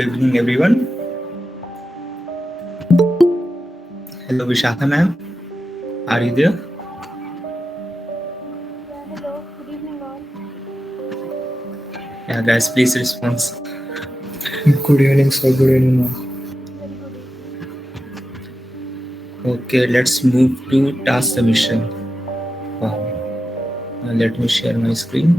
Good evening, everyone. Hello, Vishakha ma'am. Are you there? Yeah, hello. Good evening, all. Yeah, guys, please respond. Good evening, sir. Good evening, ma'am. Very good evening. Okay, let's move to task submission form. Let me share my screen.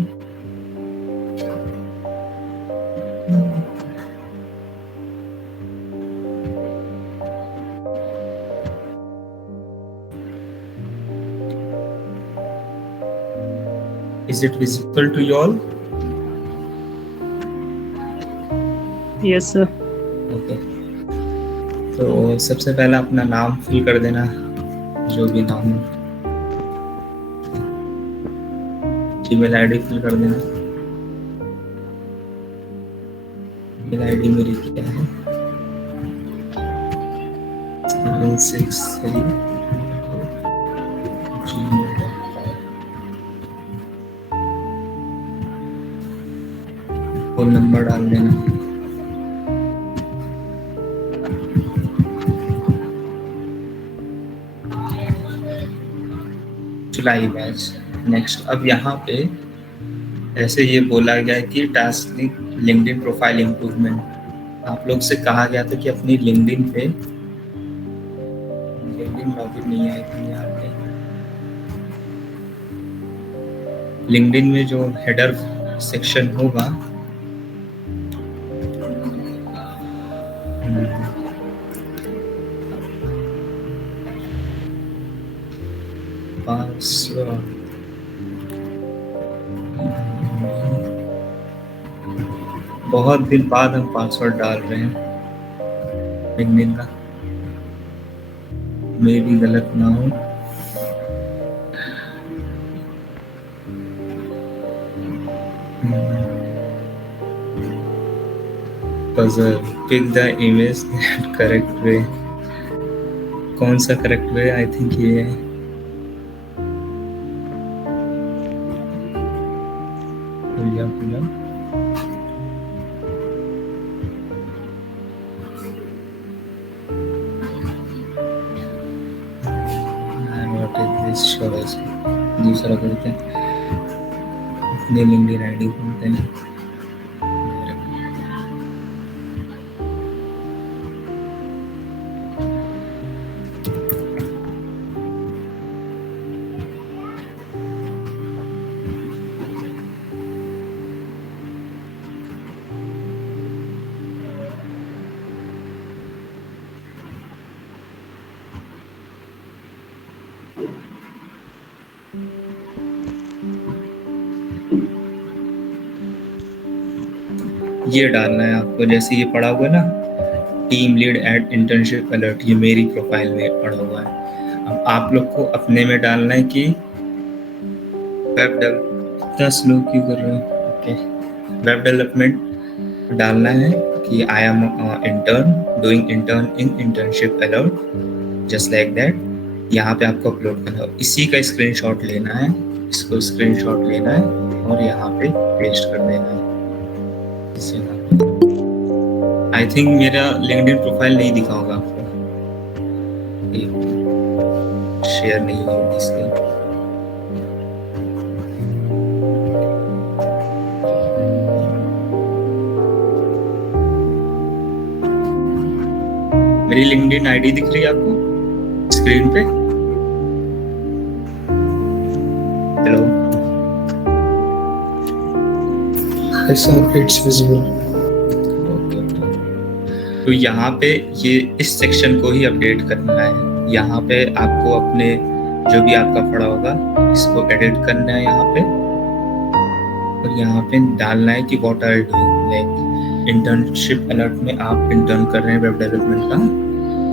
Is it visible to you all? Yes sir. Okay, तो सबसे पहले अपना नाम fill कर देना, जो भी नाम हो। ईमेल आईडी फिल कर देना। ईमेल आईडी मेरी क्या है? 763 gmail.com। फोन नंबर डाल देना। जुलाई बैच। नेक्स्ट, अब यहाँ पे ऐसे ये बोला गया है कि टास्क लिंक्डइन प्रोफाइल इम्प्रूवमेंट। आप लोग से कहा गया था कि अपनी लिंक्डइन पे लिंक्डइन लॉगिन नहीं है कि यहाँ पे लिंक्डइन में जो हेडर सेक्शन होगा, पासवर्ड बहुत दिन बाद हम पासवर्ड डाल रहे हैं लिंक्डइन का, मैं भी गलत ना हो। Puzzle, pick the image that correct way। कौन सा करेक्ट वे? आई थिंक ये है। पूजा दूसरा करते हैं, अपनी लिंक्डइन आईडी खोलते हैं। ये डालना है आपको, जैसे ये पड़ा हुआ है ना, team lead at internship alert, ये मेरी प्रोफाइल में पड़ा हुआ है। अब आप लोग को अपने में डालना है कि वेब डेवलप, इतना स्लो क्यों कर रहे हो? ओके, वेब डेवलपमेंट डालना है कि I am intern doing intern in internship alert, just like that. यहाँ पे आपको अपलोड करना है, इसी का स्क्रीनशॉट लेना है, इसको स्क्रीनशॉट लेना है और यहाँ पे पेस्ट कर देना है। आई थिंक मेरा लिंक्डइन प्रोफाइल नहीं दिखा होगा आपको, शेयर नहीं होगी इसलिए। मेरी लिंक्डइन आईडी दिख रही है आपको स्क्रीन पे? Hello, Yes, sir. It's visible. तो यहाँ पे ये इस सेक्शन को ही अपडेट करना है। यहाँ पे आपको अपने जो भी आपका पड़ा होगा इसको एडिट करना है यहाँ पे, और यहाँ पे डालना है कि what are you doing, like internship alert में आप इंटर्न कर रहे हैं वेब डेवलपमेंट का,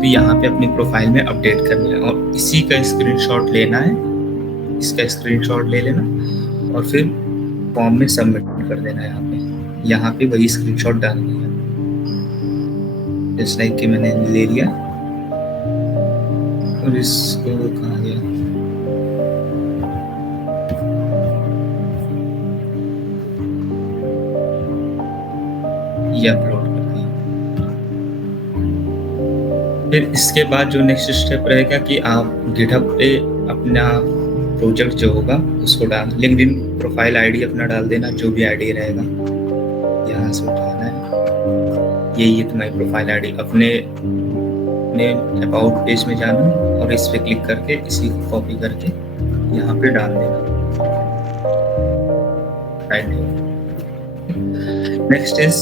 तो यहाँ पे अपनी प्रोफाइल में अपडेट करना है और इसी का स्क्रीनशॉट लेना है, इसका स्क्रीनशॉट ले लेना और फिर फॉर्म में सबमिट कर देना है। यहाँ पे वही स्क्रीनशॉट डालनी है, जैसे कि मैंने ले लिया और इसको कहाँ गया, ये अपलोड कर दिया। फिर इसके बाद जो नेक्स्ट स्टेप रहेगा कि आप गिटहब पे अपना प्रोजेक्ट जो होगा उसको डाल, लिंक्डइन प्रोफाइल आईडी अपना डाल देना, जो भी आईडी रहेगा यहाँ से उठाना है। यही है तुम्हारी प्रोफाइल आईडी। अपने अबाउट पेज में जाना और इस पे क्लिक करके इसी को कॉपी करके यहाँ पे डाल देना। Next is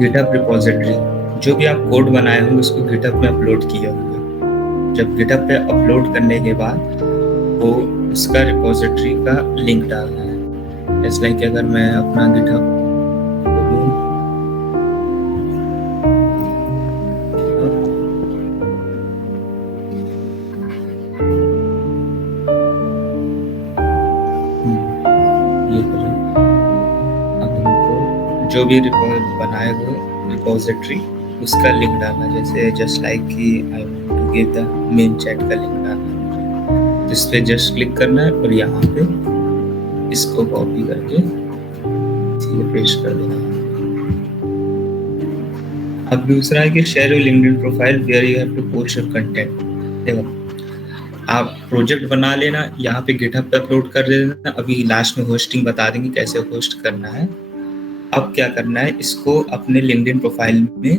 GitHub repository. जो भी आप कोड बनाए होंगे उसको गिटहब में अपलोड किए होंगे। जब गिटहब पे अपलोड करने के बाद वो उसका रिपोजिटरी का लिंक डालना है। जैसे लाइक अगर मैं अपना गिटहब जो भी बनाए हुए रिपोजिटरी उसका लिंक डालना, जैसे जस्ट लाइक कि I want to give the main chat का लिंक डालना। जिस पे जस्ट क्लिक करना है और यहाँ पे इसको कॉपी करके इसे पेस्ट कर देना है। अब दूसरा है कि share your LinkedIn profile where you have to post your content. देखो आप प्रोजेक्ट बना लेना, यहाँ पे गिटहब पे अपलोड कर देना। अभी लास्ट में होस्टिंग बता देंगे कैसे होस्ट करना है। अब क्या करना है, इसको अपने लिंक्डइन प्रोफाइल में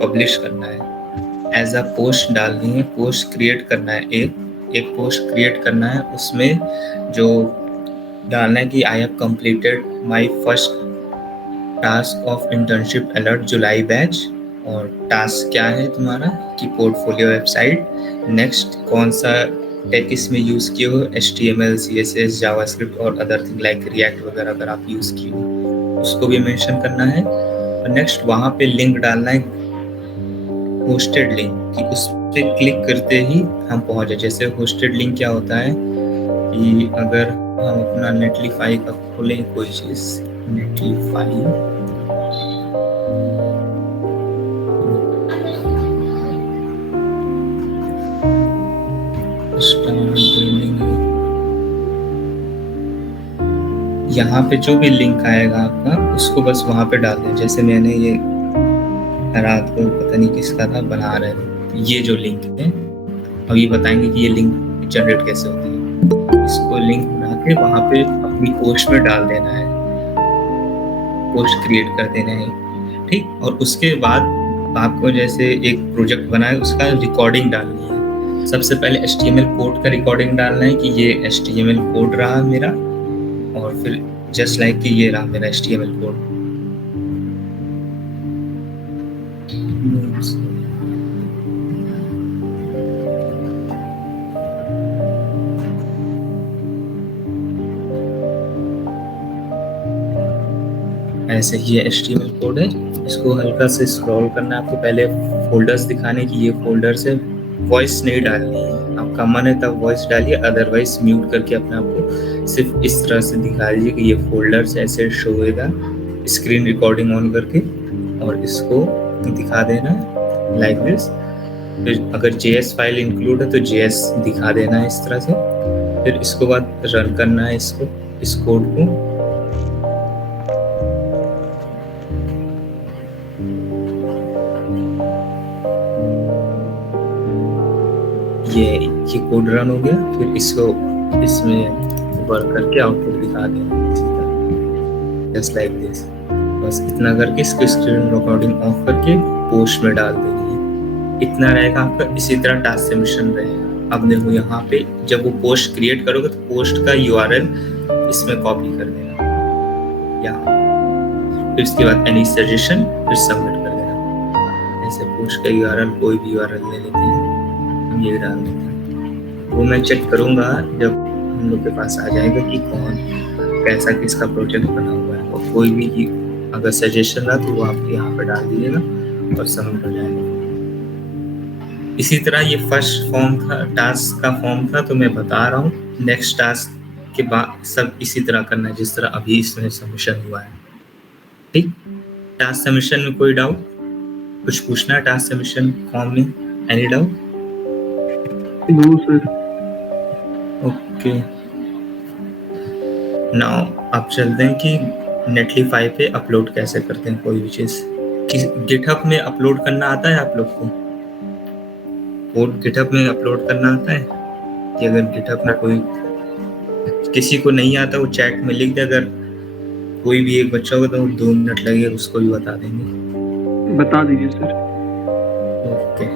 पब्लिश करना है। एज अ पोस्ट डालनी है, पोस्ट क्रिएट करना है। एक पोस्ट क्रिएट करना है, उसमें जो डालना है कि I have completed my first task of internship alert July batch. और टास्क क्या है तुम्हारा कि पोर्टफोलियो वेबसाइट, नेक्स्ट कौन सा टेक इसमें यूज़ किए हो, HTML, CSS, जावास्क्रिप्ट और अदर थिंग लाइक रिएक्ट वगैरह अगर आप यूज़ किए हो उसको भी मेंशन करना है। और नेक्स्ट वहाँ पे लिंक डालना है, होस्टेड लिंक, कि उस पे क्लिक करते ही हम पहुँच जाए। जैसे होस्टेड लिंक क्या होता है कि अगर हम अपना नेटलीफाई का खोलें कोई चीज़, नेटलीफाई यहाँ पे जो भी लिंक आएगा आपका उसको बस वहाँ पे डाल दें। जैसे मैंने ये रात को पता नहीं किसका था बना रहे थे, ये जो लिंक है अभी बताएंगे कि ये लिंक जनरेट कैसे होती है। इसको लिंक बना के वहाँ पे अपनी पोस्ट में डाल देना है, पोस्ट क्रिएट कर देना है, ठीक। और उसके बाद आपको जैसे एक प्रोजेक्ट बनाए उसका रिकॉर्डिंग डालनी है। सबसे पहले HTML कोड का रिकॉर्डिंग डालना है कि ये HTML कोड रहा मेरा, और फिर जस्ट लाइक कि ये रहा मेरा HTML कोड। ऐसे ही HTML कोड है, इसको हल्का से स्क्रॉल करना है आपको। पहले फोल्डर्स दिखाने की, ये फोल्डर्स है, वॉइस नहीं डालनी है। आपका मन है तब वॉइस डालिए, अदरवाइज म्यूट करके अपने आप को सिर्फ इस तरह से दिखा दीजिए कि ये फोल्डर्स ऐसे शो होएगा स्क्रीन रिकॉर्डिंग ऑन करके, और इसको दिखा देना लाइक दिस। फिर अगर JS फाइल इंक्लूड है तो JS दिखा देना है इस तरह से। फिर इसको बाद रन करना है इसको, इस कोड को। ये कोड रन हो गया। फिर इसको इसमें वर्क करके आउटपुट दिखा देना जस्ट लाइक दिस। बस इतना करके इसको स्क्रीन रिकॉर्डिंग ऑफ करके पोस्ट में डाल देनी है। इतना रहेगा आपका। इसी तरह टास्क सबमिशन रहेगा। अब देखो यहाँ पे जब वो पोस्ट क्रिएट करोगे तो पोस्ट का URL इसमें कॉपी कर देना यहाँ, फिर इसके बाद एनी सजेशन, फिर सबमिट कर देना। ऐसे पोस्ट का URL कोई भी URL ले लेते हैं, हम ये डाल देते हैं। वो मैं चेक करूँगा जब हम लोग के पास आ जाएगा कि कौन कैसा किसका प्रोजेक्ट बना हुआ है। और कोई भी अगर सजेशन रहा तो वो आप यहाँ पे डाल दीजिएगा और सबमिट हो जाएगा। इसी तरह ये फर्स्ट फॉर्म था, टास्क का फॉर्म था, तो मैं बता रहा हूँ नेक्स्ट टास्क के बाद सब इसी तरह करना है जिस तरह अभी इसमें सबमिशन हुआ है, ठीक। टास्क सबमिशन में कोई डाउट, कुछ पूछना है टास्क सबमिशन फॉर्म में? Any doubt? No sir. Okay, now आप चलते हैं कि नेटलीफाई पे अपलोड कैसे करते हैं कोई भी चीज़। गिटहब में अपलोड करना आता है आप लोग को? कोड गिटहब में अपलोड करना आता है कि अगर गिटहब में कोई किसी को नहीं आता वो चैट में लिख दे, अगर कोई भी एक बच्चा होगा तो 2 मिनट लगेगा, उसको भी बता देंगे। बता दीजिए सर। ओके,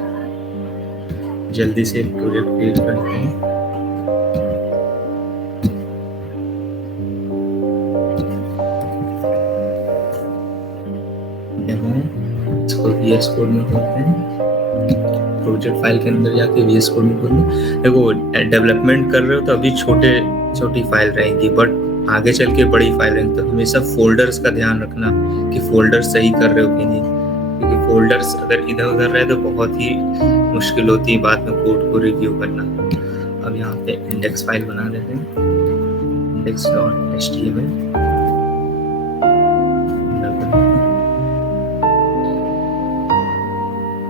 जल्दी से प्रोजेक्ट क्रिएट करते हैं। डेमो इसको VS कोड में खोलते हैं, प्रोजेक्ट फाइल के अंदर जाके VS कोड में खोलना। देखो डेवलपमेंट कर रहे हो तो अभी छोटी फाइल रहेंगी, बट आगे चल के बड़ी फाइल रहेंगी, तो हमेशा फोल्डर्स का ध्यान रखना कि फोल्डर्स सही कर रहे हो कि नहीं, क्योंकि फोल्डर्स अगर इधर उधर रहे तो बहुत ही मुश्किल होती है बाद में कोड को रिव्यू करना। अब यहाँ पे इंडेक्स फाइल बना देते हैं, index.html।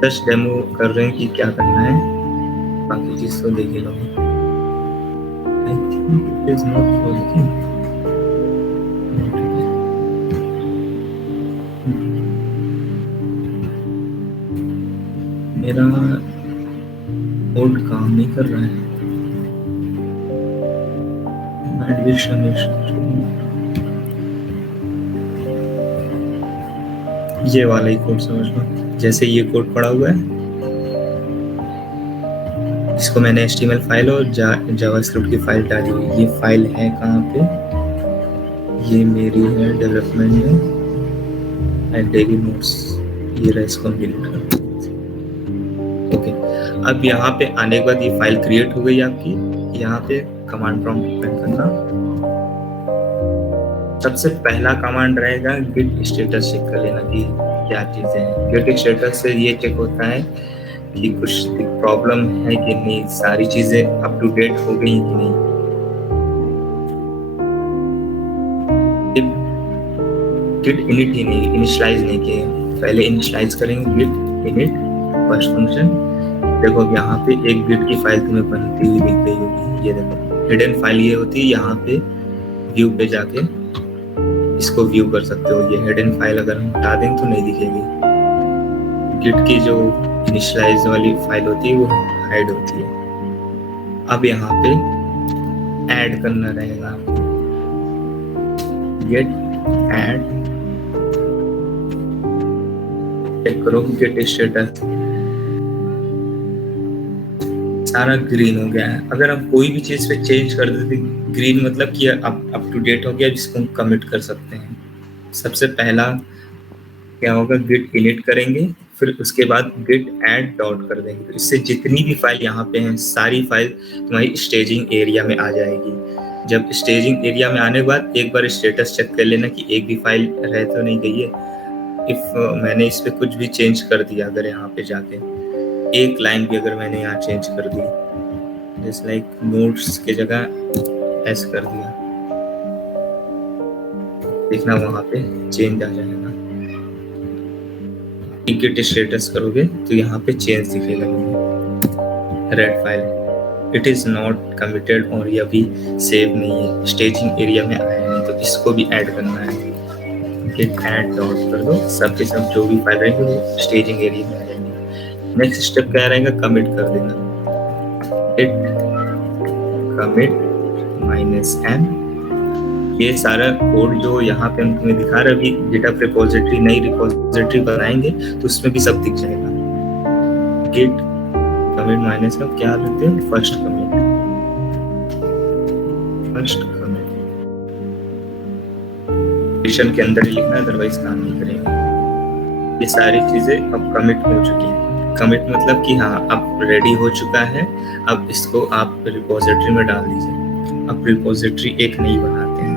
जस्ट डेमो कर रहे हैं कि क्या करना है, बाकी चीज तो देख लो। I think it is not working. मेरा कोड काम नहीं कर रहा है। ये वाला ही कोड समझ लो, जैसे ये कोड पड़ा हुआ है, इसको मैंने HTML फाइल और जावास्क्रिप्ट की फाइल डाली हुई। ये फाइल है कहाँ पे, ये मेरी है डेवलपमेंट में एंड डेली नोट्स, ये रहा, इसको डिलीट कर। ओके, अब यहाँ पे आने के बाद ये फाइल क्रिएट हो गई आपकी। यहाँ पे कमांड प्रॉम्प्ट ओपन करना, सबसे पहला कमांड रहेगा गिट स्टेटस चेक कर लेना कि क्या चीजें हैं। गिट स्टेटस से ये चेक होता है कि कुछ प्रॉब्लम है कि नहीं, सारी चीजें अप टू डेट हो गई कि नहीं। गिट इनिट ही नहीं, इनिशियलाइज नहीं किए, पहले इनिशियलाइज करेंगे गिट इनिट फर्स्ट फंक्शन। देखो अब यहाँ पे एक गिट की फाइल तुम्हें बनती हुई दिख गई होगी, ये देखो हिडन फाइल ये होती है, यहाँ पे व्यू पे जाके इसको व्यू कर सकते हो। ये हिडन फाइल अगर हम हटा दें तो नहीं दिखेगी। गिट की जो इनिशियलाइज वाली फाइल होती है वो हाइड होती है। अब यहाँ पे ऐड करना रहेगा, गेट ऐड, चेक करो गेट स्टेटस सारा ग्रीन हो गया है। अगर हम कोई भी चीज पे चेंज कर देते, ग्रीन मतलब कि अप टू डेट हो गया, जिसको हम कमिट कर सकते हैं। सबसे पहला क्या होगा, गिट इनिट करेंगे, फिर उसके बाद गिट ऐड डॉट कर देंगे, तो इससे जितनी भी फाइल यहाँ पे हैं सारी फाइल तुम्हारी स्टेजिंग एरिया में आ जाएगी। जब स्टेजिंग एरिया में आने के बाद एक बार स्टेटस चेक कर लेना कि एक भी फाइल रह तो नहीं गई है। इफ मैंने इस पे कुछ भी चेंज कर दिया, अगर यहाँ पे जाके एक लाइन भी अगर मैंने यहाँ चेंज कर दी, जैसे लाइक नोट्स के जगह एस कर दिया, देखना वहां पे चेंज आ जाएगा। गिट स्टेटस करोगे तो यहाँ पे चेंज दिखेगा, red file it is not committed, और ये अभी सेव नहीं है, स्टेजिंग एरिया में आया नहीं, तो इसको भी ऐड करना है। गिट ऐड डॉट कर दो, सब के सब जो भी फाइल रहेंगे वो स्टेजिंग एरिया में आ जाएंगे। नेक्स्ट स्टेप क्या रहेगा, कमिट कर देना, गिट कमिट -m। ये सारा कोड जो यहाँ पे हम तुम्हें दिखा रहे, अभी गिटहब रिपोजिटरी नई रिपोजिटरी बनाएंगे तो उसमें भी सब दिख जाएगा। गिट कमिट -m क्या लिखते हैं, फर्स्ट कमिट के अंदर ही लिखना, अदरवाइज काम नहीं करेगा। ये सारी चीजें अब कमिट हो चुकी हैं। कमिट मतलब कि हाँ अब रेडी हो चुका है, अब इसको आप रिपोजिटरी में डाल दीजिए। अब रिपोजिटरी एक नई बनाते हैं,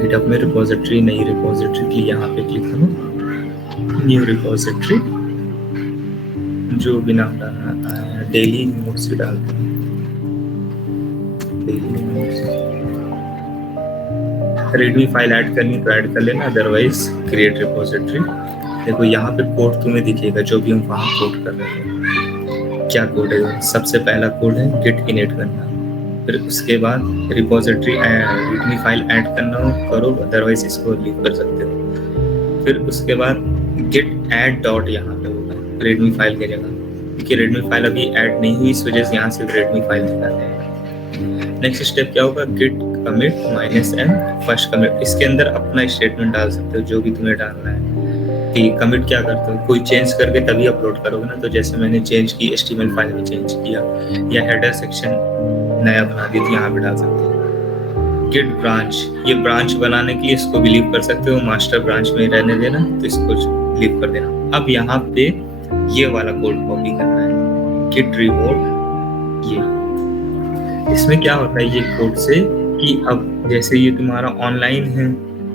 गिटहब में रिपोजिटरी, नई रिपोजिटरी की यहाँ पे क्लिक करो, न्यू रिपोजिटरी, जो भी नाम डालना आता है, डेली नोट्स भी डालते हैं, daily notes. Redmi file add करनी तो ऐड कर लेना, अदरवाइज क्रिएट रिपोजिटरी। देखो यहाँ पे कोड तुम्हें दिखेगा जो भी हम वहाँ कोड कर रहे हैं। क्या कोड है, सबसे पहला कोड है गिट इनिट करना, फिर उसके बाद रिपोजिटरी रेडमी फाइल ऐड करना हो करो, अदरवाइज इसको लीव कर सकते हो। फिर उसके बाद गिट ऐड डॉट यहाँ पे होगा, रेडमी फाइल की जगह, क्योंकि रेडमी फाइल अभी ऐड नहीं हुई, इस वजह से यहाँ से रेडमी फाइल दिखाते हैं। नेक्स्ट स्टेप क्या होगा, git commit -m first commit. इसके अंदर अपना स्टेटमेंट डाल सकते हो जो भी तुम्हें डालना है। कि कमिट क्या करते हो, कोई चेंज करके तभी अपलोड करोगे ना, तो जैसे मैंने चेंज की HTML फाइल में चेंज किया, या हेडर सेक्शन नया बना दिया तो यहाँ पे डाल सकते हो। गिट ब्रांच, ये ब्रांच बनाने के लिए इसको भी लीव कर सकते हो, मास्टर ब्रांच में रहने देना, तो इसको लीव कर देना। अब यहाँ पे ये वाला कोड कॉपी करना है, गिट रिपोर्ट। ये इसमें क्या होता है ये कोड से, कि अब जैसे ये तुम्हारा ऑनलाइन है,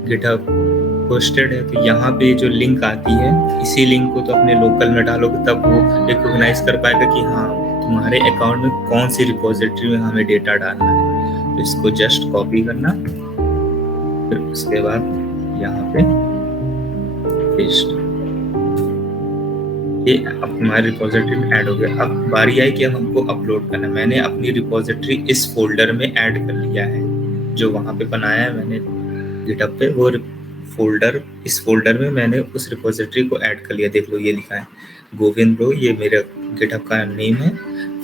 गिटहब होस्टेड है, तो यहाँ पे जो लिंक आती है, इसी लिंक को तो अपने लोकल में डालोगे, तब वो रिकॉग्नाइज कर पाएगा कि हाँ तुम्हारे अकाउंट में कौन सी रिपोजिटरी में हमें डेटा डालना है। तो इसको जस्ट कॉपी करना, फिर उसके बाद यहाँ पे पेस्ट। ये अब हमारे रिपोजिटरी में ऐड हो गया। अब बारी आई कि अब हमको अपलोड करना है। मैंने अपनी रिपोजिटरी इस फोल्डर में ऐड कर लिया है, जो वहाँ पे बनाया है मैंने गिटहब पे, वो फोल्डर, इस फोल्डर में मैंने उस रिपोजिटरी को ऐड कर लिया। देख लो ये लिखा है गोविंद ब्रो, ये मेरा गिटहब का नेम है।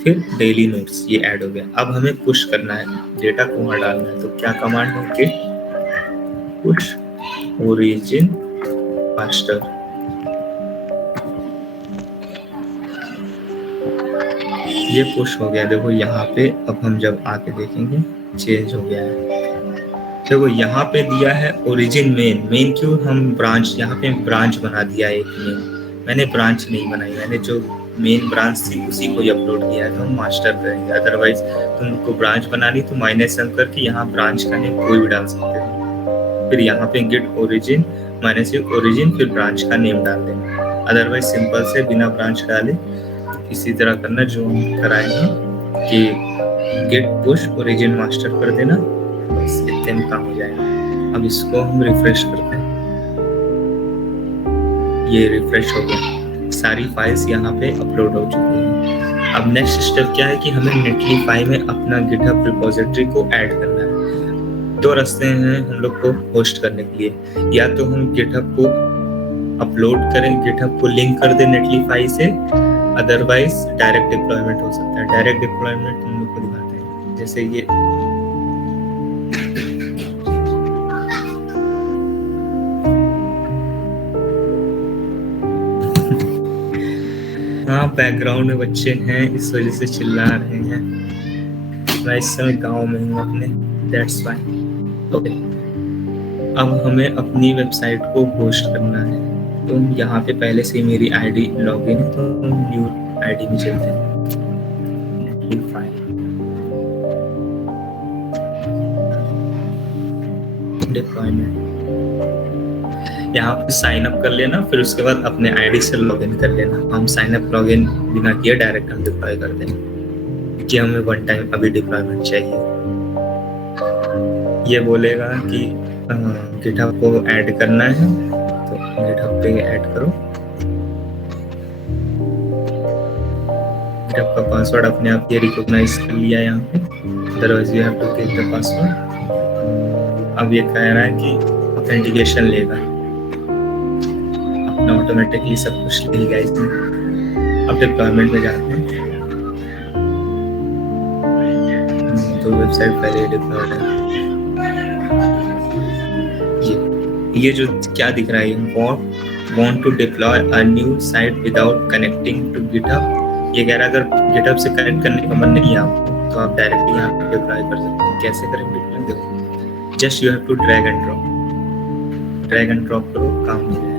फिर डेली नोट्स ये ऐड हो गया। अब हमें पुश करना है, डेटा को वहाँ डालना है, तो क्या कमांड है, गिट पुश ओरिजिन मास्टर। ये पुश हो गया। देखो यहाँ पे अब हम जब आके देखेंगे चेंज हो गया है। देखो यहाँ पे दिया है ओरिजिन मेन क्यों, हम ब्रांच, यहाँ पे ब्रांच बना दिया है एक मेन। मैंने ब्रांच नहीं बनाई, मैंने जो मेन ब्रांच थी उसी को ही अपलोड किया है, तो हम मास्टर करेंगे। अदरवाइज तुमको ब्रांच बनानी तो -m करके यहाँ ब्रांच का नेम कोई भी डाल सकते हो। फिर यहाँ पे गिट ओरिजिन -ओरिजिन, फिर ब्रांच का नेम डाल देना। अदरवाइज सिंपल से बिना ब्रांच डाले इसी तरह करना जो हम कराएंगे, कि गिट पुश ओरिजिन मास्टर कर देना, बस इतने में काम हो जाएगा। अब इसको हम रिफ्रेश करते हैं, ये रिफ्रेश हो गया, सारी फाइल्स यहाँ पे अपलोड हो चुकी हैं। अब नेक्स्ट स्टेप क्या है कि हमें नेटलीफाई में अपना गिटहब रिपोजिटरी को ऐड करना है। दो रास्ते हैं हम लोग को होस्ट करने के लिए, या तो हम गिटहब को अपलोड करें, गिटहब को लिंक कर दें नेटलीफाई से, अदरवाइज डायरेक्ट डिप्लॉयमेंट हो सकता है। डायरेक्ट डिप्लॉयमेंट हम लोग को दिखाते हैं, जैसे ये हाँ बैकग्राउंड में बच्चे हैं इस वजह से चिल्ला रहे हैं। मैं इस समय गांव में हूँ अपने, दैट्स व्हाई। ओके, अब हमें अपनी वेबसाइट को होस्ट करना है। तो यहाँ पे पहले से मेरी आईडी लॉगिन है, तो न्यू आईडी में चलते हैं। डिप्लॉयमेंट, यहाँ पे साइन अप कर लेना, फिर उसके बाद अपने आईडी से लॉगिन कर लेना। हम साइन अप लॉगिन बिना किए डायरेक्ट हम डिप्लॉय कर देंगे, क्योंकि हमें वन टाइम अभी डिप्लॉयमेंट चाहिए। ये बोलेगा कि गिटहब को ऐड करना है, तो गिटहब पे ऐड करो। गिटहब का पासवर्ड अपने आप ये रिकॉग्नाइज कर लिया यहाँ पे, otherwise you have to give the password. अब ये कह रहा है कि ऑथेंटिकेशन लेगा, अपना ऑटोमेटिकली सब कुछ लेगा इसमें। अब डिप्लॉयमेंट में जाते हैं, तो वेबसाइट पहले डिप्लॉयड है। ये जो क्या दिख रहा है, want to deploy a new site without connecting to GitHub। ये कह रहा है अगर GitHub से कनेक्ट करने का मन नहीं है आपको, तो आप डायरेक्टली यहाँ पे डिप्लॉय कर सकते हैं। कैसे करेंगे डिप्लॉय, देखो just you have to drag and drop करो, काम हो जाएगा।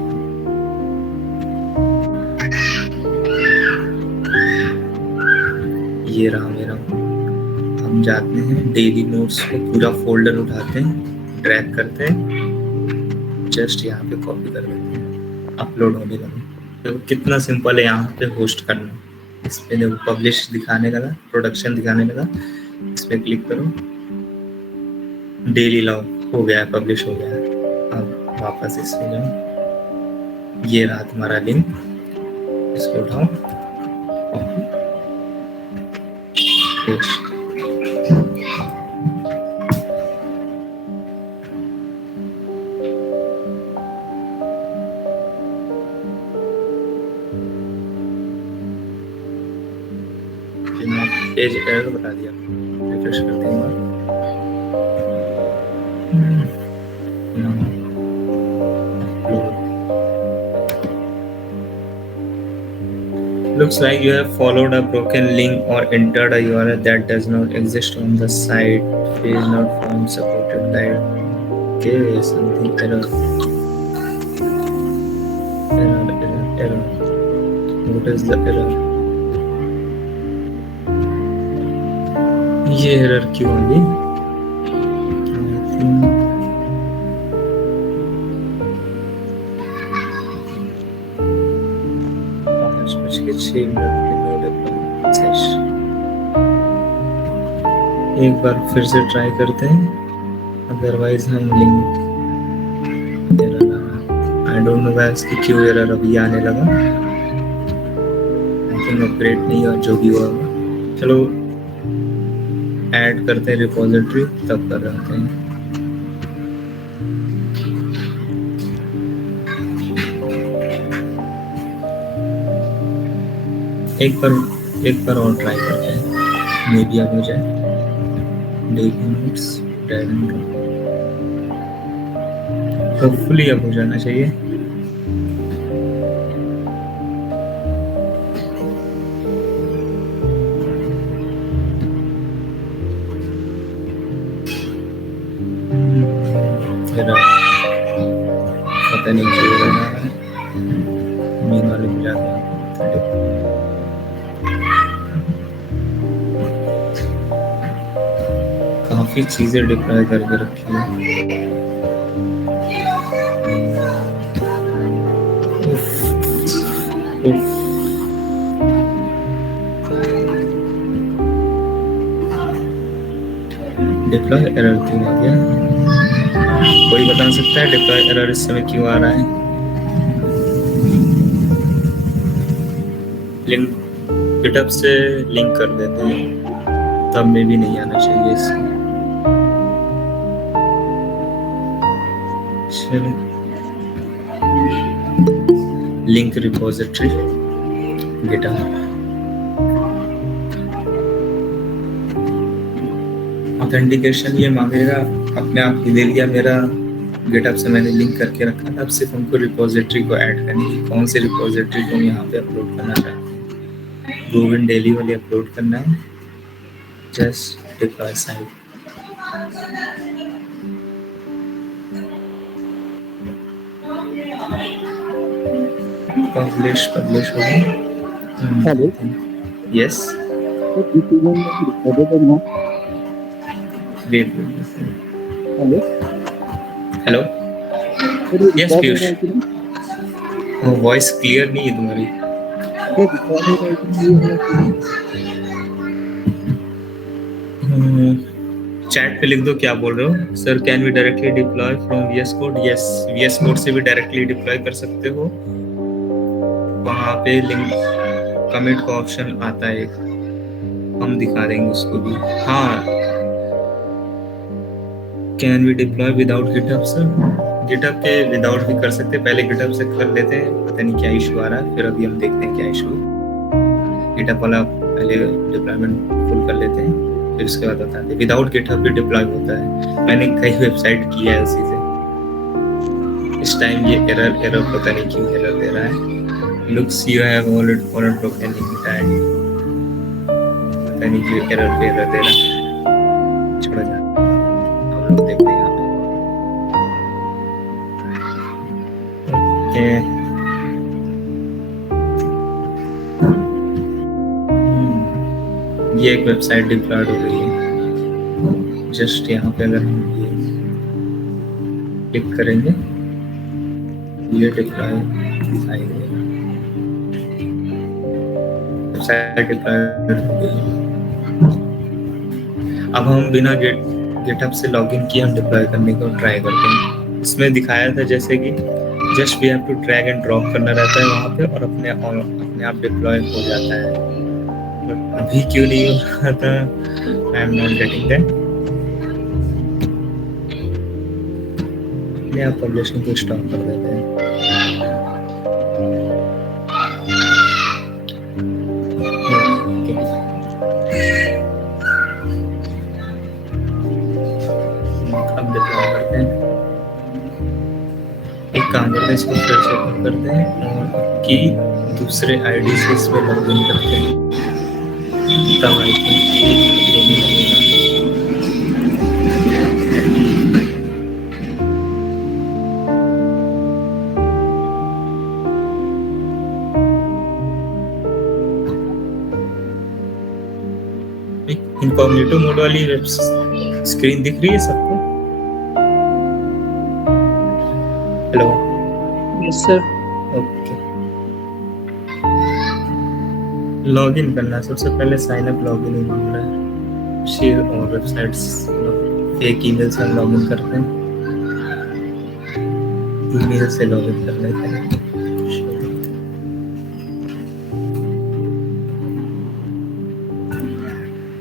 ये रहा मेरा, हम जाते हैं डेली नोट्स को, पूरा फोल्डर उठाते हैं, ड्रैग करते हैं, जस्ट यहाँ पे कॉपी कर देते हैं, अपलोड होने लगे। तो कितना सिंपल है यहाँ पे होस्ट करना। इस पे देखो पब्लिश दिखाने लगा, प्रोडक्शन दिखाने लगा, इस पे क्लिक करो, डेली लॉग हो गया, पब्लिश हो गया। अब वापस इस पे जाओ, ये रहा तुम्हारा लिंक, इसको उठाओ, पेस्ट। पेज एरर बता दिया, रिफ्रेश करते हैं। Looks like you have followed a broken link or entered a URL that does not exist on the site. Page not found supported guide. Okay, something error. Error. What is the error? ये error क्यों आ गई? I think 5:06 एक बार फिर से try करते हैं, otherwise हम link I don't know guys कि क्यों एरर अभी आने लगा। आई थिंक अपग्रेड नहीं हुआ, जो भी हुआ। चलो ऐड करते हैं रिपोजिटरी, तब कर रहे हैं। एक बार और ट्राई करते हैं, मे बी अब हो जाए। होपफुली अब हो जाना चाहिए। पता नहीं क्यों हो रहा है, मीन वाले मिला गया। काफी चीजें डिप्लॉय करके रखी है। डिप्लॉय एरर क्यों आ गया? कोई बता सकता है डिप्लॉय एरर इस समय क्यों आ रहा है? लिंक गिटहब से लिंक कर देते हैं, तब में भी नहीं आना चाहिए इसमें। Link repository GitHub. ऑथेंटिकेशन ये मांगेगा, अपने आप ही दे दिया। मेरा गिटहब से मैंने लिंक करके रखा था, अब सिर्फ हमको रिपोजिटरी को ऐड करनी है। कौन सी रिपोजिटरी को यहाँ पे अपलोड करना चाहते हैं? गोविंद डेली वाली अपलोड करना है। Just deploy site. पब्लिश हो गया। Hello, yes wait. Hello yes Piyush, voice clear नहीं है तुम्हारी। चैट पे लिख दो क्या बोल रहे हो। Sir can we directly deploy from VS code? Yes, VS code से भी डायरेक्टली डिप्लॉय कर सकते हो। वहाँ पे लिंक कमिट का ऑप्शन आता है, हम दिखा देंगे उसको भी। हाँ, can we deploy without GitHub? Sir GitHub के विदाउट भी कर सकते हैं, पहले गिटहब से कर लेते हैं। पता नहीं क्या इशू आ रहा है, फिर अभी हम देखते हैं क्या इशू। गिटहब वाला पहले डिप्लॉयमेंट फुल कर लेते हैं, फिर उसके बाद बताते हैं। विदाउट गिटहब भी डिप्लॉय होता है, मैंने कई वेबसाइट किया है उसी से। इस टाइम ये एरर पता नहीं क्यों एरर दे रहा है। Looks you have already followed broken link tag. पता नहीं क्यों एरर दे रहा है। छोड़ जा, हम लोग देखते हैं यहाँ पे। ये एक वेबसाइट डिप्लॉयड हो गई है। जस्ट यहाँ पे अगर हम ये क्लिक करेंगे, ये डिप्लॉय दिखाई देगा। अब हम बिना गिटहब से लॉगिन किए हम डिप्लॉय करने को ट्राई करते हैं। इसमें दिखाया था जैसे कि just we have to drag and drop करना रहता है वहाँ पे, और अपने आप डिप्लॉय हो जाता है। बट अभी क्यों नहीं हो रहा था? I am not getting that. अपने आप पब्लिशिंग को स्टॉप कर देते हैं। इसको फिर से ओपन करते हैं और की दूसरे आईडी से इसमें लॉगिन करते हैं, तब आई थिंक इनकॉग्निटो मोड वाली स्क्रीन दिख रही है सबको? Hello, yes sir. Okay. Login करना है सबसे पहले, साइन अप लॉगिन ही मांग रहा है। शेयर और वेबसाइट्स फेक ईमेल से हम लॉगिन करते हैं, ईमेल से लॉगिन कर लेते हैं।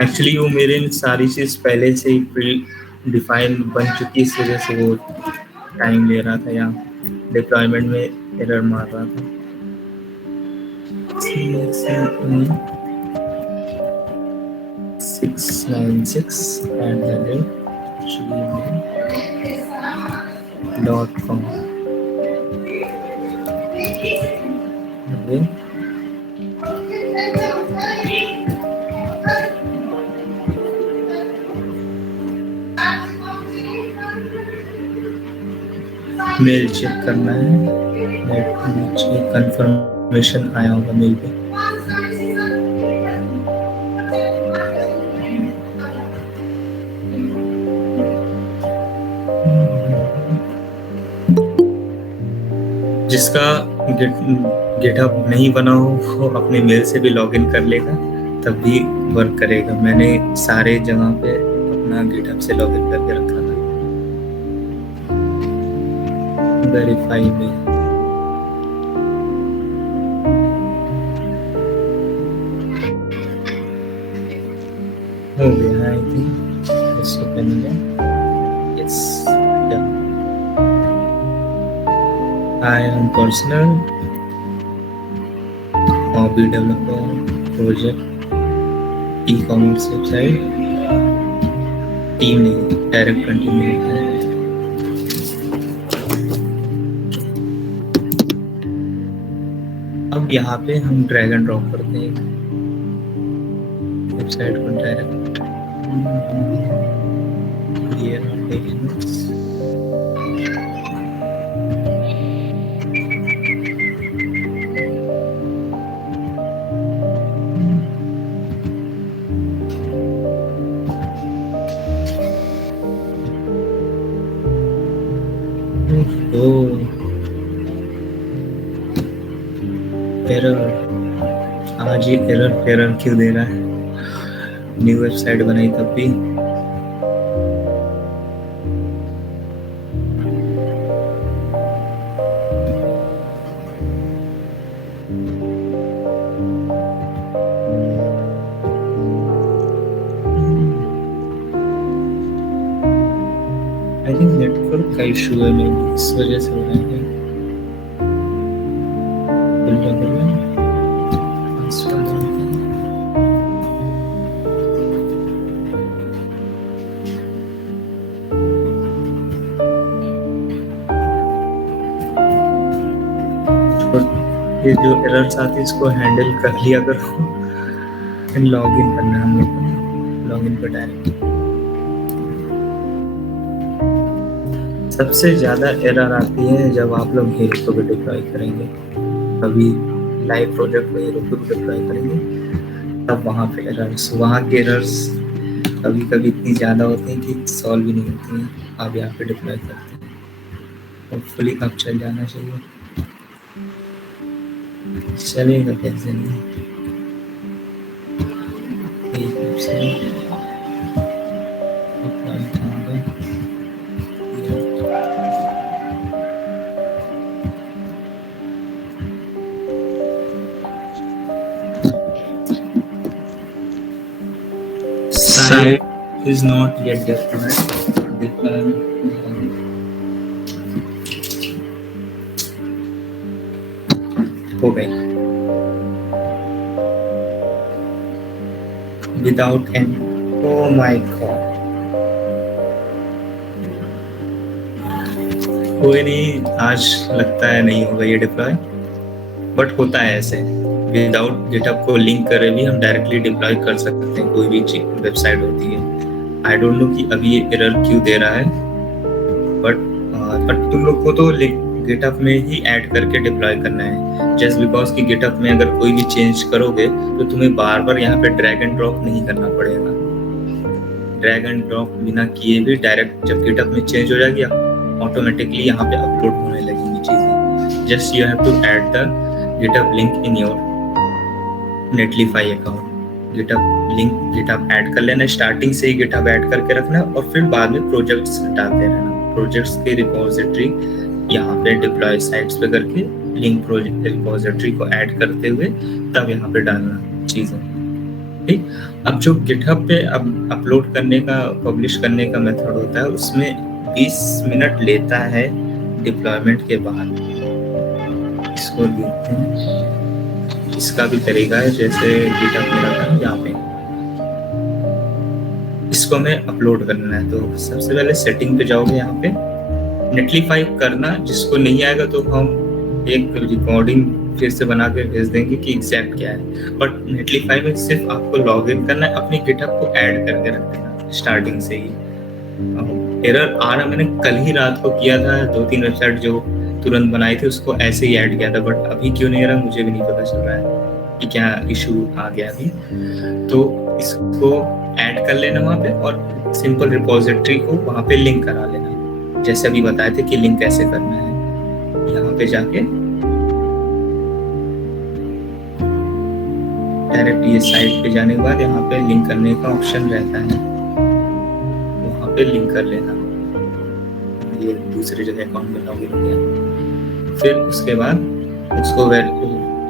एक्चुअली वो मेरे सारी चीज़ पहले से ही प्री डिफाइन बन चुकी, इस वजह से वो टाइम ले रहा था या डिप्लॉयमेंट में एरर मार रहा था। 696@gmail.com। मेल चेक करना है, नीचे कंफर्मेशन आया होगा मेल पे। जिसका गिटहब नहीं बना हो वो अपने मेल से भी लॉगिन कर लेगा, तब भी वर्क करेगा। मैंने सारे जगह पे अपना गिटहब से लॉगिन करके रखा था। वेरीफाई में हो गया, आई थिंक इस ओपन में। Yes, done. I am personal hobby developer project e commerce website team नहीं, डायरेक्ट कंटिन्यू है। अब यहाँ पे हम ड्रैग एंड ड्रॉप करते हैं वेबसाइट को डायरेक्ट। एरर, आज ये एरर क्यों दे रहा है? न्यू वेबसाइट बनाई तब भी। आई थिंक नेटवर्क का इशू है, मेरी इस वजह से हो रहा है। ये जो एरर्स आती है इसको हैंडल कर लिया करो। लॉगिन करना है हम लोग को, लॉगिन पर डायरेक्ट। सबसे ज़्यादा एरर आती है जब आप लोग हीरो को डिप्लॉय करेंगे, कभी लाइव प्रोजेक्ट में हीरो को डिप्लॉय करेंगे, तब वहाँ पे एरर्स, वहाँ के एरर्स कभी कभी इतनी ज़्यादा होती हैं कि सॉल्व भी नहीं होती हैं। आप यहाँ पे डिप्लॉय करते हैं, होपफुली अब चल जाना चाहिए। चलेगा कैसे नहीं। Site is not yet deployed. हो गई without end. Oh my god. कोई नहीं, आज लगता है नहीं होगा ये डिप्लॉय, बट होता है ऐसे। विदाउट गिटहब को लिंक करे भी हम डायरेक्टली डिप्लॉय कर सकते हैं कोई भी वेबसाइट होती है। आई डोंट नो कि अभी ये एरर क्यों दे रहा है, बट तुम लोग को तो गिटहब में ही ऐड करके डिप्लॉय करना है। जस्ट बिकॉज कि गिटहब में अगर कोई भी चेंज करोगे तो तुम्हें बार बार यहाँ पे ड्रैग एंड ड्रॉप नहीं करना पड़ेगा। ड्रैग एंड ड्रॉप बिना किए भी डायरेक्ट जब गिटहब में चेंज हो जाएगी ऑटोमेटिकली यहाँ पे अपलोड होने लगेंगी चीजें। Just you have to add the GitHub link in your Netlify account. GitHub link GitHub add कर लेना, स्टार्टिंग से ही गिटहब ऐड करके रखना और फिर बाद में प्रोजेक्ट्स डालते रहना। प्रोजेक्ट्स के रिपोजिटरी यहाँ पे डिप्लॉय साइट्स पे करके लिंक प्रोजेक्ट रिपोजिटरी को ऐड करते हुए तब यहाँ पे डालना चीजें। ठीक, अब जो गिटहब पे अब अपलोड करने का पब्लिश करने का मेथड होता है उसमें 20 मिनट लेता है डिप्लॉयमेंट के बाद। इसको देखते हैं, इसका भी तरीका है जैसे गिटहब मेरा था यहाँ पे। इसको मैं अपलोड करना है तो सबसे पहले सेटिंग पे जाओगे, यहाँ पे नेटलीफाई करना। जिसको नहीं आएगा तो हम एक रिकॉर्डिंग फिर से बना के भेज देंगे कि एग्जैक्ट क्या है। बट नेटलीफाई में सिर्फ आपको लॉग इन करना है, अपनी गिटहब को ऐड करके रख देना स्टार्टिंग से ही। एरर आ रहा, मैंने कल ही रात को किया था, 2-3 वेबसाइट जो तुरंत बनाई थी उसको ऐसे ही ऐड किया था, बट अभी क्यों नहीं आ रहा मुझे भी नहीं पता चल रहा है कि क्या इशू आ गया अभी। तो इसको ऐड कर लेना वहाँ पे और सिंपल रिपोजिटरी को वहाँ पे लिंक करा लेना, जैसे अभी बताए थे कि लिंक कैसे करना है। यहाँ पे जाके डायरेक्ट ये साइट पे जाने के बाद यहाँ पे लिंक करने का ऑप्शन रहता है, वहाँ पे लिंक कर लेना। ये दूसरे जगह अकाउंट में लॉगिन हो गया। फिर उसके बाद उसको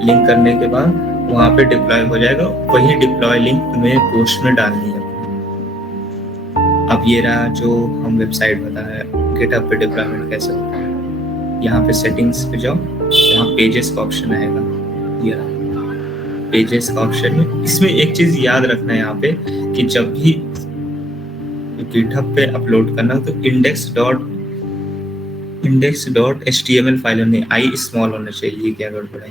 लिंक करने के बाद वहाँ पे डिप्लॉय हो जाएगा। वही डिप्लॉय लिंक तुम्हें पोस्ट में डालनी है। अब ये रहा जो हम वेबसाइट बताया गिटहब पे डिप्लॉयमेंट कैसे होता है। यहाँ पे सेटिंग्स पे जाओ, यहाँ पेजेस का ऑप्शन आएगा, ये रहा पेजेस का ऑप्शन है। इसमें एक चीज याद रखना है यहाँ पे कि जब भी गिटहब पे अपलोड करना तो index.html फाइल होनी, आई स्मॉल होना चाहिए। क्या गड़बड़ है?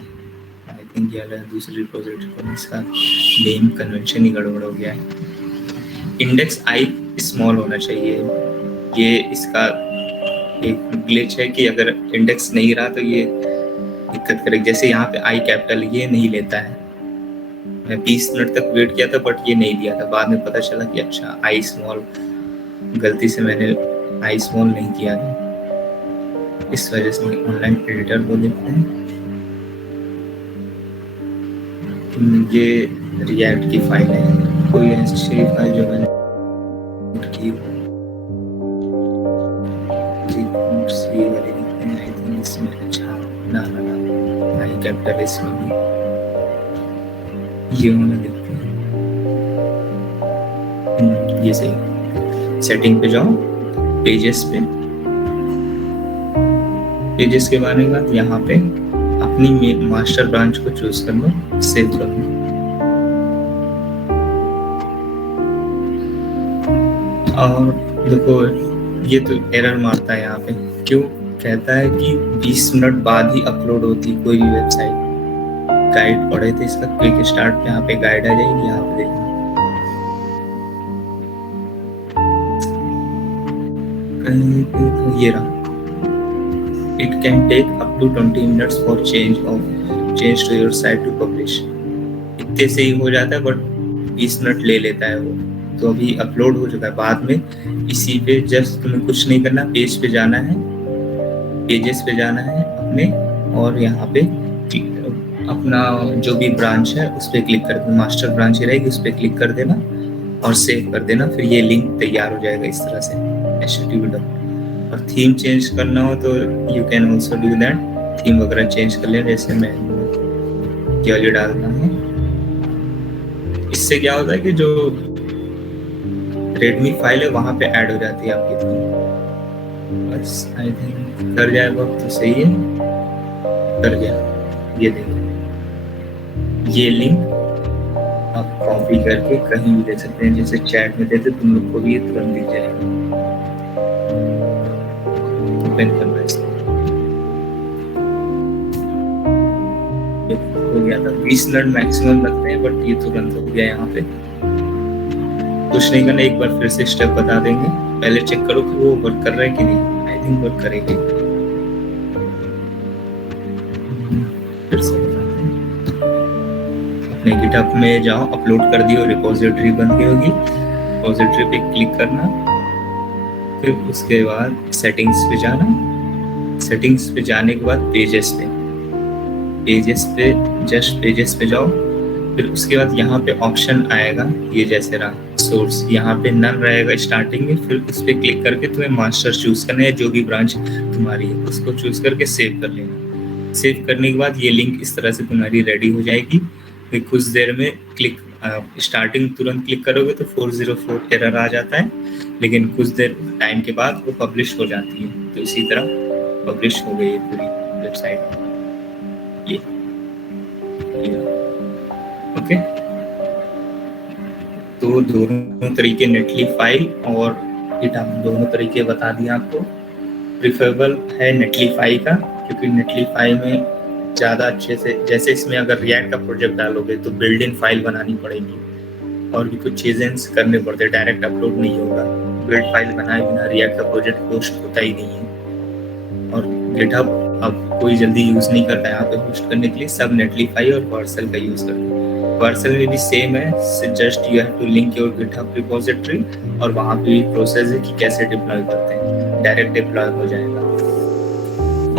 आई थिंक ये दूसरी रिपोजिटरी को इसका नेम कन्वेंशन ही गड़बड़ हो गया है। इंडेक्स आई स्मॉल होना चाहिए। ये इसका एक ग्लिच है कि अगर इंडेक्स नहीं रहा तो ये दिक्कत करेगी। जैसे यहाँ पे आई कैपिटल ये नहीं लेता है। मैं 20 मिनट तक वेट किया था बट ये नहीं दिया था। बाद and पता चला कि अच्छा आई स्मॉल, गलती से मैंने आई स्मॉल नहीं किया था, इस वजह से ऑनलाइन एडिटर को देखते हैं। ये रिएक्ट की फाइल है, कोई ऐसी फाइल जो मैंने की ये वाली देखते हैं। आई थिंक इसमें अच्छा ना आई कैपिटल इसमें भी ये होना देखते हैं। ये सही। सेटिंग पे जाओ, पेजेस पे, पेजेस के बारे में यहाँ पे अपनी मास्टर ब्रांच को चूज कर लो, सेव कर लो। और देखो ये तो एरर मारता है यहाँ पे, क्यों कहता है कि 20 मिनट बाद ही अपलोड होती कोई भी वेबसाइट। गाइड पढ़े थे इसका, क्विक स्टार्ट पे यहाँ पे गाइड आ जाएगी, यहाँ पे देखना। ये रहा, it can take up to 20 minutes for change to your site to publish. इतने से ही हो जाता है बट 20 मिनट ले लेता है वो। तो अभी अपलोड हो चुका है। बाद में इसी पे जस्ट तुम्हें कुछ नहीं करना, पेज पे जाना है, पेजेस पे जाना है अपने, और यहाँ पे अपना जो भी ब्रांच है उस पर क्लिक कर देना। मास्टर ब्रांच ही रहेगी, उस पर क्लिक कर देना और सेव कर देना। फिर ये लिंक तैयार हो जाएगा इस तरह से HTTP। और थीम चेंज करना हो तो you can also do that. Theme वगैरह चेंज कर लेना, जैसे मैं ये डालता हूँ। इससे क्या होता है कि जो रेडमी फाइल है वहां पे ऐड हो जाती है आपकी थीम। बस आई थिंक कर जाएगा तो सही है, कर गया। ये देखो, ये लिंक आप कॉपी करके कहीं भी दे सकते हैं, जैसे चैट में देते तुम लोग को भी ये तुरंत दिख जाएगा। ओपन करना है इसको। गया था। 20 मिनट मैक्सिमम लगते हैं, बट ये तुरंत हो गया यहाँ पे। कुछ नहीं करना, एक बार फिर से स्टेप बता देंगे। पहले चेक करो कि वो वर्क कर रहा है कि नहीं। आई थिंक वर्क करेगी। फिर से बताते हैं। अपने गिटहब में जाओ, अपलोड कर दियो, रिपोजिटरी बन गई होगी। रिपोजिटरी पे क्लिक करना, फिर उसके बाद सेटिंग्स पे जाना। सेटिंग्स पे जाने के बाद पेजेस पे जस्ट पेजेस पे जाओ। फिर उसके बाद यहाँ पे ऑप्शन आएगा, ये जैसे रहा सोर्स, यहाँ पे नन रहेगा स्टार्टिंग में। फिर उस पर क्लिक करके तुम्हें मास्टर चूज करना है, जो भी ब्रांच तुम्हारी है उसको चूज करके सेव कर लेना। सेव करने के बाद ये लिंक इस तरह से तुम्हारी रेडी हो जाएगी। फिर कुछ देर में क्लिक स्टार्टिंग तुरंत क्लिक करोगे तो 404 एरर आ जाता है, लेकिन कुछ देर टाइम के बाद वो पब्लिश हो जाती है। तो इसी तरह पब्लिश हो गई है पूरी वेबसाइट। ये ओके। तो दोनों तरीके, नेटलीफाई और गिटहब, दोनों तरीके बता दिए आपको। प्रिफरेबल है नेटलीफाई का, क्योंकि नेटलीफाई में ज़्यादा अच्छे से, जैसे इसमें अगर रिएक्ट का प्रोजेक्ट डालोगे तो बिल्ड इन फाइल बनानी पड़ेगी और भी कुछ चीज़ें करने पड़ते हैं, डायरेक्ट अपलोड नहीं होगा। बिल्ड फाइल बनाए बिना रिएक्ट का प्रोजेक्ट होस्ट होता ही नहीं है। और गिटहब अब कोई जल्दी यूज़ नहीं करता है यहाँ पे होस्ट करने के लिए, सब नेटलीफाई और वर्सल का यूज़ करते हैं। वर्सल में भी सेम है, just you have to link your GitHub repository, और वहाँ पे भी प्रोसेस है कि कैसे डिप्लॉय करते हैं। डायरेक्ट डिप्लॉय हो जाएगा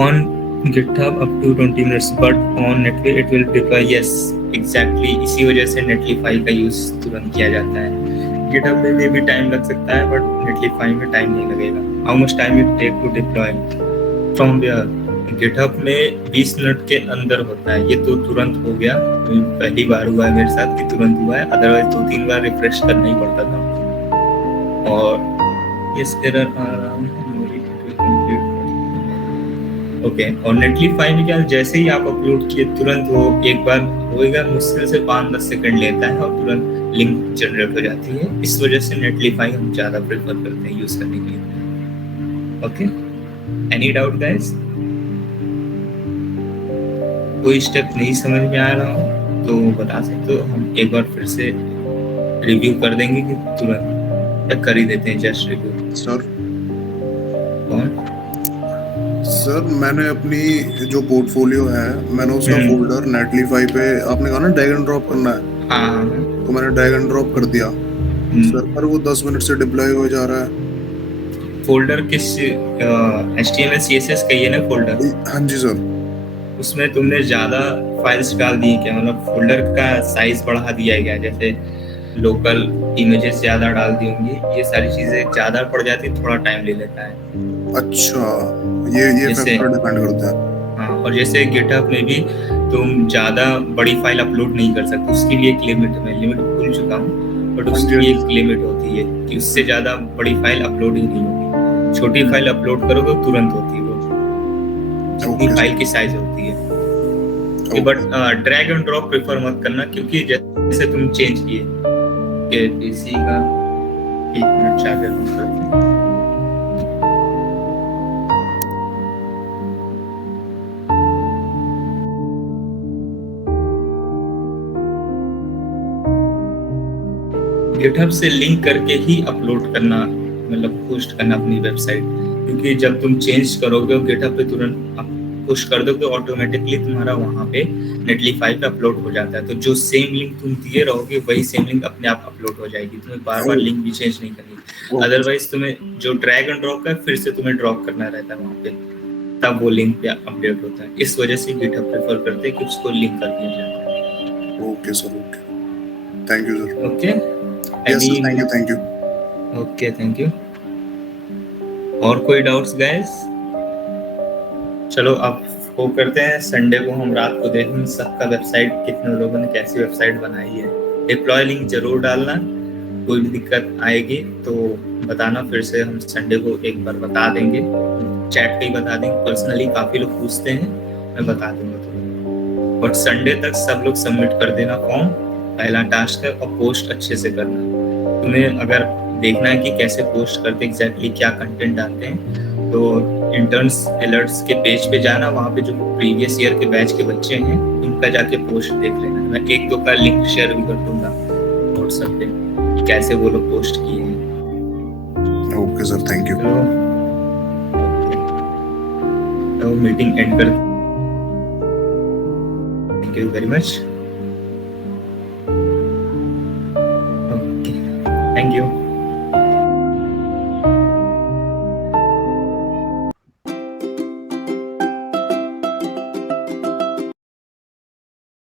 on GitHub up to 20 minutes, but on Netlify it will deploy. Yes, exactly. इसी वजह से Netlify का यूज तुरंत किया जाता है। GitHub में भी टाइम लग सकता है, बट Netlify में टाइम नहीं लगेगा। How much time it take to deploy from there? GitHub में 20 मिनट के अंदर होता है। ये तो तुरंत हो गया, पहली बार हुआ है मेरे साथ कि तुरंत हुआ है, अदरवाइज 2-3 बार रिफ्रेश करना ही पड़ता था। और इस एरर आ रहा है ओके। और नेटलीफाई में क्या, जैसे ही आप अपलोड किए तुरंत वो एक बार होएगा, मुश्किल से 5-10 सेकंड लेता है और तुरंत लिंक जनरेट हो जाती है। इस वजह से नेटलीफाई हम ज़्यादा प्रेफर करते हैं यूज़ करने के लिए। Okay, any doubt guys? कोई स्टेप नहीं समझ में आ रहा हो तो बता सकते हो, हम एक बार फिर से रिव्यू कर देंगे कि तुरंत, या कर ही देते हैं जस्ट रिव्यू। सर कौन? सर मैंने अपनी जो पोर्टफोलियो है, मैंने उसका फोल्डर नेटलीफाई पे, आपने कहा ना ड्रैग एंड ड्रॉप करना है, हाँ, तो मैंने ड्रैग एंड ड्रॉप कर दिया सर, पर वो 10 मिनट से डिप्लॉय हो जा रहा है। फोल्डर किस HTML CSS का ही है ना फोल्डर? हाँ जी सर। उसमें तुमने ज़्यादा फाइल्स डाल दी क्या? मतलब फोल्डर का साइज बढ़ा दिया गया, जैसे लोकल इमेजेस ज़्यादा डाल दी होंगी, ये सारी चीज़ें ज़्यादा पड़ जाती, थोड़ा टाइम ले लेता है। अच्छा, ये फैक्टर डिपेंड करता है। हाँ, और जैसे गिटहब में भी तुम ज़्यादा बड़ी फाइल अपलोड नहीं कर सकते, उसकी भी एक लिमिट, मैं लिमिट भूल चुका हूँ, बट उसकी भी एक लिमिट होती है कि उससे ज़्यादा बड़ी फाइल अपलोड ही नहीं होगी। छोटी फाइल अपलोड करोगे तो तुरंत होती है वो, जितनी फाइल की साइज होती है। But drag and drop prefer मत करना, क्योंकि जैसे तुम चेंज किए कि पीसी का 1 मिनट चार्जर बंद करते हैं। गिटहब से लिंक करके ही अपलोड करना, मतलब पोस्ट करना अपनी वेबसाइट, क्योंकि जब तुम चेंज करोगे गिटहब पे तुरंत पुश कर दोगे, ऑटोमेटिकली तुम्हारा वहाँ पे नेटलीफाई पे अपलोड हो जाता है। तो जो सेम लिंक तुम दिए रहोगे वही सेम लिंक अपने आप अपलोड हो जाएगी, तुम्हें बार बार लिंक भी चेंज नहीं करनी। अदरवाइज तुम्हें जो ड्रैग एंड ड्रॉप है फिर से तुम्हें ड्रॉप करना रहता है वहाँ पे, तब वो लिंक पे अपडेट होता है। इस वजह से गिटहब प्रेफर करते हैं कि उसको लिंक कर दिया जाता है। Okay sir, okay, thank you sir. Okay, thank you. Okay, thank you. और कोई डाउट्स गाइस? चलो अब वो करते हैं, संडे को हम रात को देखेंगे सबका वेबसाइट, कितने लोगों ने कैसी वेबसाइट बनाई है। डिप्लॉय लिंक जरूर डालना, कोई भी दिक्कत आएगी तो बताना, फिर से हम संडे को एक बार बता देंगे, चैट पे ही बता देंगे। पर्सनली काफ़ी लोग पूछते हैं, मैं बता दूंगा तुम्हें। बट संडे तक सब लोग सबमिट कर देना फॉर्म, पहला टास्क है, और पोस्ट अच्छे से करना। तुम्हें अगर देखना है कि कैसे पोस्ट करते, एग्जैक्टली क्या कंटेंट डालते हैं, तो इंटर्न्स अलर्ट्स के पेज पे जाना, वहाँ पे जो प्रीवियस ईयर के बैच के बच्चे हैं उनका जाके पोस्ट देख लेना। मैं एक दो का लिंक शेयर भी कर दूंगा व्हाट्सएप पे कि कैसे वो लोग पोस्ट किए हैं। Okay sir, thank you. तो मीटिंग एंड कर। Thank you very much. Okay, thank you.